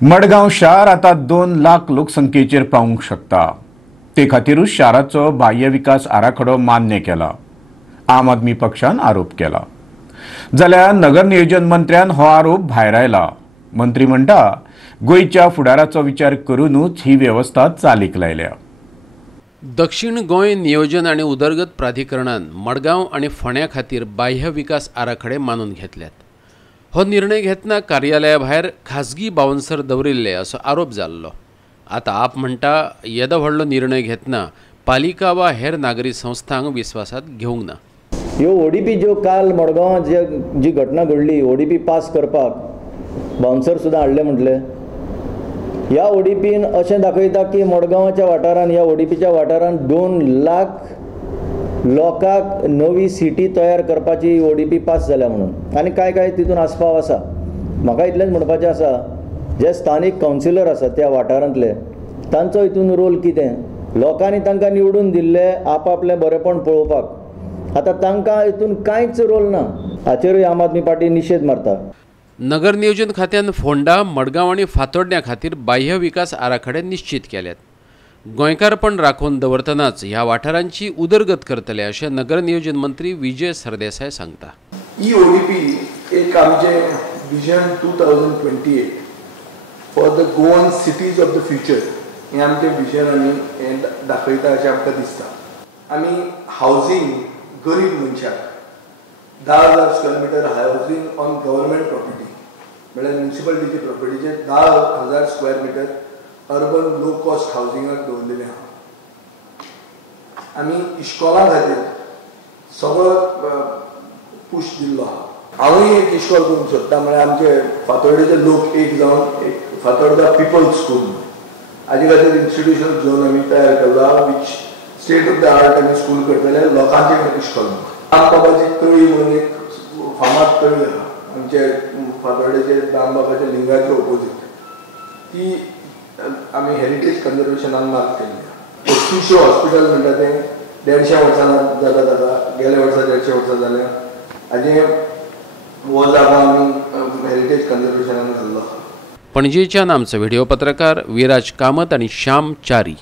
मडगांव शार आता 2 लाख लोकसंख्येचेर पावूंक शकता। ते खातीरूच शाराचो बाह्य विकास आराखडो मान्य केला। आम आदमी पक्षान आरोप केला, जाल्यार नगर नियोजन मंत्र्यान हो आरोप भायर आयला। मंत्री म्हणटा गोंयच्या फुडाराचो विचार करूनच ही वेवस्था चालीक लायल्या। दक्षिण गोंय नियोजन आनी उदरगत प्राधिकरणान मडगांव आनी फोंड्या खातीर बाह्य विकास आराखडे मानून घेतल्यात। हो निर्णय घेतना कार्यालया भायर खाजगी बावनसर दवरिल्ले असो आरोप जाल्लो। आता आप म्हणटा येदो व्हडलो निर्णय घेतना पालिका वा हेर नागरी संस्थांक विश्वासात घेवंक ना। ह्यो ओडीपी ज्यो काल मडगांवां जी घटना घडली, ओडीपी पास करपाक बावन्सर सुद्दां हाडले म्हटले। ह्या ओडीपीन अशें दाखयता की मडगांवाच्या वाठारान, ह्या ओडीपीच्या वाठारान 2 लाख लोकांक नवी सिटी तयार करपाची ओडीपी पास जाल्या म्हणून। आनी काय तितून आस्पाव आसा। म्हाका इतलेंच म्हणपाचें आसा, जे स्थानीक कावन्सिलर आसा त्या वाठारांतले, तांचो हितून रोल कितें? लोकांनी तांकां निवडून दिल्ले आपआपलें बरेपण पळोवपाक। आतां तांकां हितून कांयच रोल ना। हाचेरूय आम आदमी पार्टी निशेध मारता। नगर नियोजन खात्यान फोंडा, मडगांव आनी फातोड्ड्या खातीर बाह्य विकास आराखडे निश्चित केल्यात। गोंयकारपण राखून दवरतनाच ह्या वाठारांची उदरगत करतले अशें नगर नियोजन मंत्री विजय सरदेसाय सांगता। ही ओडीपी एक आमचे vision 2028 for the Goan cities of the future हे आमचे विजन आनी हे दाखयता अशें आमकां दिसता। आमी हावजींग गरीब मनशाक 10,000 square metre housing on government property म्हळ्यार म्युनिसिपालिटीची प्रॉपर्टीचे 10,000 square metre urban low cost हावजिंगाक दवरलेले आहा। आमी इश्कॉलां खातीर सगळो पुश दिल्लो आहा। हांवूय एक इश्कॉल करूंक सोदता, म्हळ्यार आमचे फातोर्डेचे लोक एक जावन एक फातोर्डा पिपल्स स्कूल हाजे खातीर इन्स्टिट्यूशन घेवन आमी तयार केल्लो आहा, which state of the art आमी स्कूल करतले लोकांचे इश्कॉल। रामबाबाची तळी म्हणून एक फामाद तळी आहा आमचे फातोर्डेचे रामबाबाच्या लिंगाच्या ऑपोजीट, ती आमी हेरिटेज कन्जर्वेशनान मार्क केल्ली। एसपीसी हॉस्पिटल म्हणटा तें 150 वर्सां जाता, गेल्या वर्सा 150 वर्सां जाल्या। हाजे हो जागो आमी हेरिटेज कन्जर्वेशनान घाल्लो। पणजेच्यान आमचो व्हिडिओ पत्रकार विराज कामत आनी श्याम च्यारी।